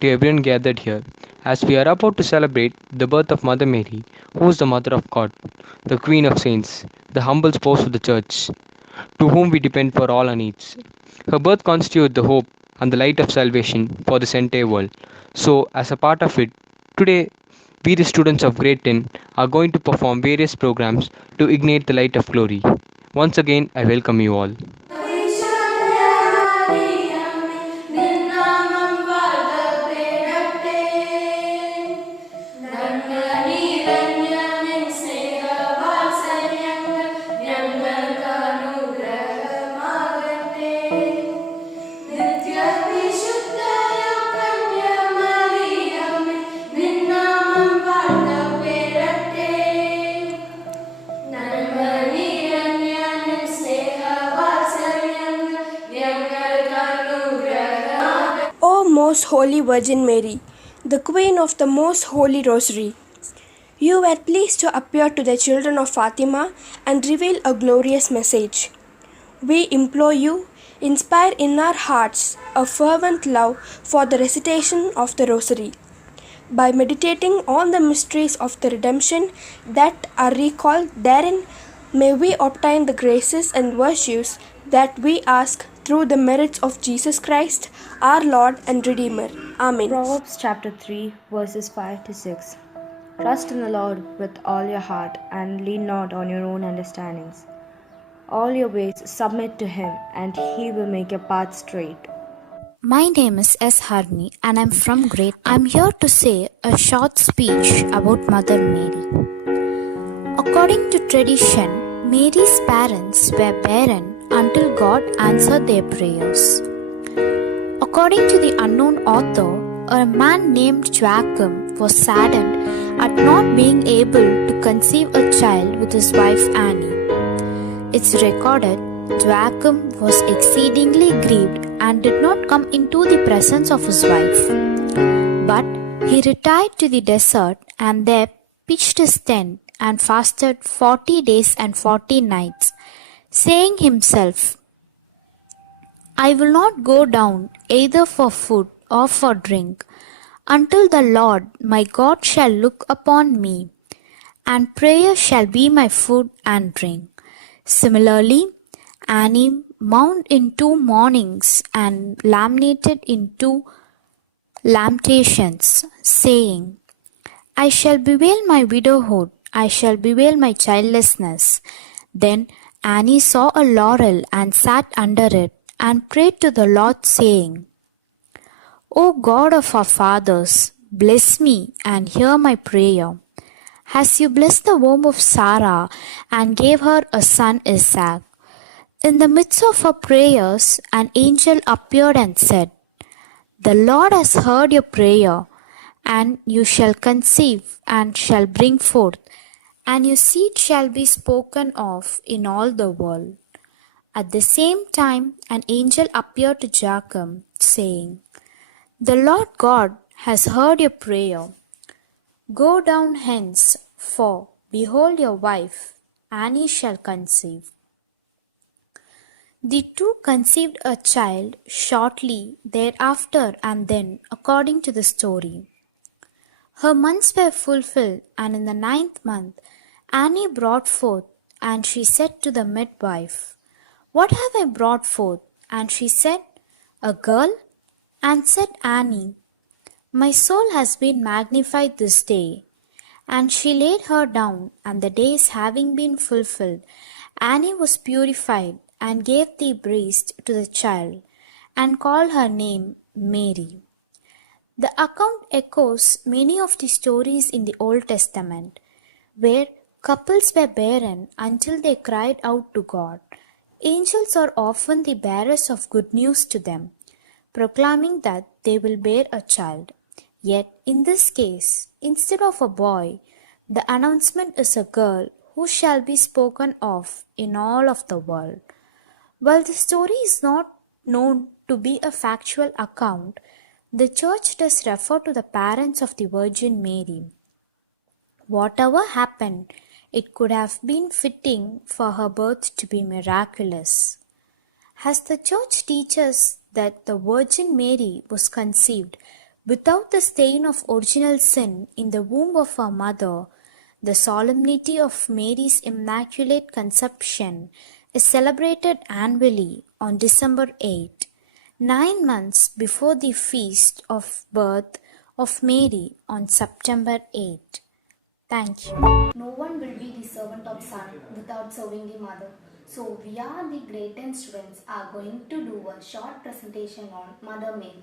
to everyone gathered here, as we are about to celebrate the birth of Mother Mary, who is the Mother of God, the Queen of Saints, the humble spouse of the Church, to whom we depend for all our needs. Her birth constitutes the hope and the light of salvation for this entire world. So, as a part of it, today we, the students of Grade 10, are going to perform various programs to ignite the light of glory. Once again, I welcome you all. O Most Holy Virgin Mary, the Queen of the Most Holy Rosary, you were pleased to appear to the children of Fatima and reveal a glorious message. We implore you, inspire in our hearts a fervent love for the recitation of the Rosary. By meditating on the mysteries of the redemption that are recalled therein, may we obtain the graces and virtues that we ask through the merits of Jesus Christ, our Lord and Redeemer. Amen. Proverbs chapter 3, verses 5 to 6. Trust in the Lord with all your heart and lean not on your own understandings. All your ways submit to Him, and He will make your path straight. My name is S. Harni and I'm from Great. I'm here to say a short speech about Mother Mary. According to tradition, Mary's parents were barren until God answered their prayers. According to the unknown author, a man named Joachim was saddened at not being able to conceive a child with his wife Annie. It's recorded Joachim was exceedingly grieved and did not come into the presence of his wife. But he retired to the desert and there pitched his tent and fasted 40 days and 40 nights, saying himself, I will not go down either for food or for drink, until the Lord my God shall look upon me, and prayer shall be my food and drink. Similarly, Annie mourned in 2 mornings and lamented in 2 lamentations, saying, I shall bewail my widowhood, I shall bewail my childlessness. Then Annie saw a laurel and sat under it, and prayed to the Lord, saying, O God of our fathers, bless me and hear my prayer. As you blessed the womb of Sarah and gave her a son Isaac. In the midst of her prayers, an angel appeared and said, The Lord has heard your prayer, and you shall conceive and shall bring forth, and your seed shall be spoken of in all the world. At the same time, an angel appeared to Joachim, saying, The Lord God has heard your prayer. Go down hence, for behold your wife, Annie shall conceive. The two conceived a child shortly thereafter, and then, according to the story. Her months were fulfilled, and in the 9th month Annie brought forth, and she said to the midwife, What have I brought forth? And she said, A girl. And said Annie, My soul has been magnified this day. And she laid her down, and the days having been fulfilled, Annie was purified, and gave the breast to the child, and called her name Mary. The account echoes many of the stories in the Old Testament, where couples were barren until they cried out to God. Angels are often the bearers of good news to them, proclaiming that they will bear a child. Yet, in this case, instead of a boy, the announcement is a girl who shall be spoken of in all of the world. While the story is not known to be a factual account, the Church does refer to the parents of the Virgin Mary. Whatever happened, it could have been fitting for her birth to be miraculous. As the Church teaches that the Virgin Mary was conceived Without the stain of original sin in the womb of her mother, the solemnity of Mary's Immaculate Conception is celebrated annually on December 8, 9 months before the feast of birth of Mary on September 8. Thank you. No one will be the servant of son without serving the mother. So we are the grade 10 students are going to do a short presentation on Mother Mary.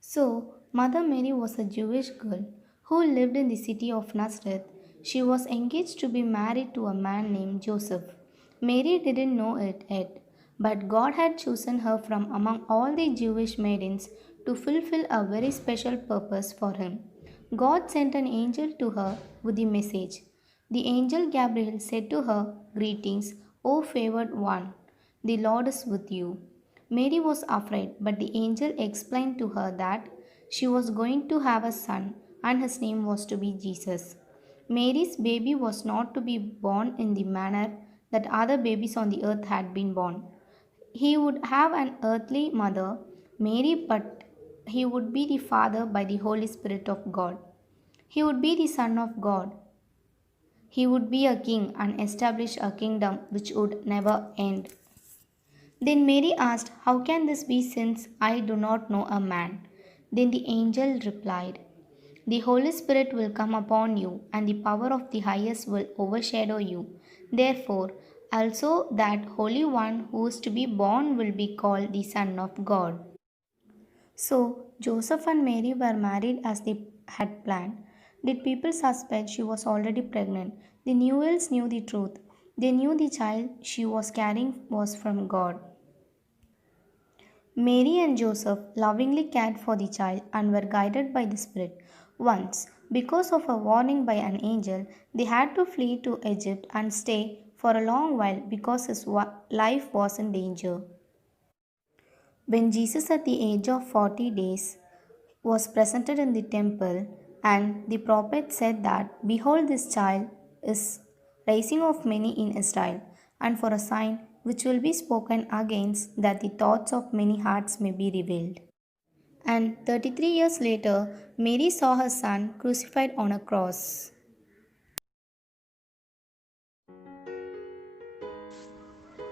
So, Mother Mary was a Jewish girl who lived in the city of Nazareth. She was engaged to be married to a man named Joseph. Mary didn't know it yet, but God had chosen her from among all the Jewish maidens to fulfill a very special purpose for him. God sent an angel to her with the message. The angel Gabriel said to her, "Greetings, O favored one, the Lord is with you." Mary was afraid, but the angel explained to her that she was going to have a son and his name was to be Jesus. Mary's baby was not to be born in the manner that other babies on the earth had been born. He would have an earthly mother, Mary, but he would be the Father by the Holy Spirit of God. He would be the Son of God. He would be a king and establish a kingdom which would never end. Then Mary asked, "How can this be since I do not know a man?" Then the angel replied, "The Holy Spirit will come upon you, and the power of the highest will overshadow you. Therefore, also that Holy One who is to be born will be called the Son of God." So, Joseph and Mary were married as they had planned. Did people suspect she was already pregnant? The Newells knew the truth. They knew the child she was carrying was from God. Mary and Joseph lovingly cared for the child and were guided by the Spirit. Once, because of a warning by an angel, they had to flee to Egypt and stay for a long while because his life was in danger. When Jesus, at the age of 40 days, was presented in the temple, and the prophet said that, "Behold, this child is rising of many in Israel, and for a sign which will be spoken against, that the thoughts of many hearts may be revealed." And 33 years later, Mary saw her son crucified on a cross.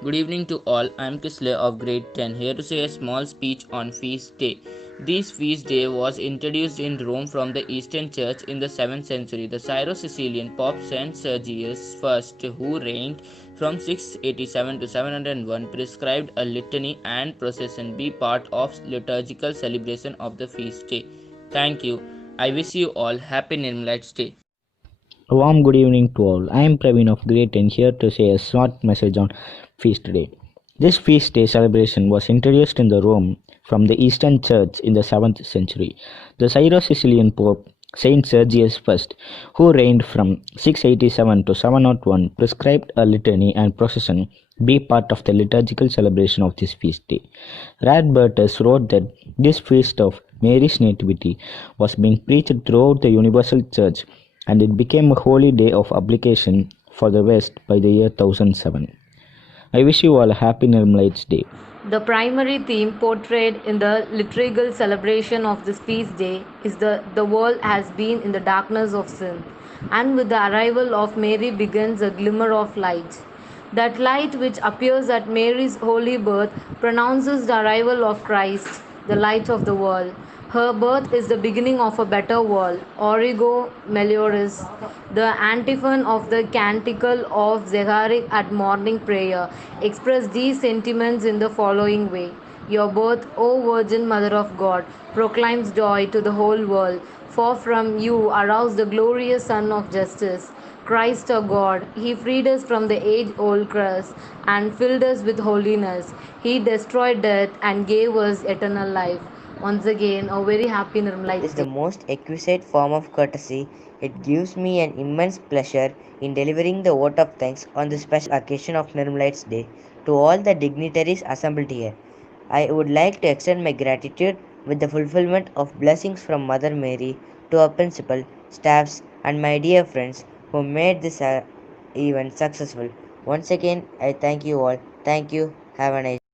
Good evening to all. I am Kisle of grade 10 here to say a small speech on feast day. This feast day was introduced in Rome from the Eastern Church in the 7th century. The Syro-Sicilian Pope Saint Sergius I, who reigned from 687 to 701, prescribed a litany and procession be part of liturgical celebration of the feast day. Thank you. I wish you all happy Nirmalites Day. A warm good evening to all. I am Praveen of grade 10 here to say a short message on Feast Day. This feast day celebration was introduced in the Rome from the Eastern Church in the 7th century. The Syro-Sicilian Pope Saint Sergius I, who reigned from 687 to 701, prescribed a litany and procession be part of the liturgical celebration of this feast day. Radbertus wrote that this feast of Mary's Nativity was being preached throughout the Universal Church, and it became a holy day of obligation for the West by the year 1007. I wish you all a happy Nirmalites Day. The primary theme portrayed in the liturgical celebration of this feast day is the world has been in the darkness of sin, and with the arrival of Mary begins a glimmer of light. That light which appears at Mary's holy birth pronounces the arrival of Christ, the light of the world. Her birth is the beginning of a better world. Origo Melioris, the antiphon of the Canticle of Zechariah at morning prayer, expressed these sentiments in the following way: Your birth, O Virgin Mother of God, proclaims joy to the whole world, for from you arose the glorious Sun of Justice. Christ our God, He freed us from the age-old curse and filled us with holiness. He destroyed death and gave us eternal life. Once again, a very happy Nirmala Is the most exquisite form of courtesy. It gives me an immense pleasure in delivering the vote of thanks on the special occasion of Nirmalites Day to all the dignitaries assembled here. I would like to extend my gratitude with the fulfillment of blessings from Mother Mary to our principal, staffs, and my dear friends who made this event successful. Once again, I thank you all. Thank you. Have a nice day.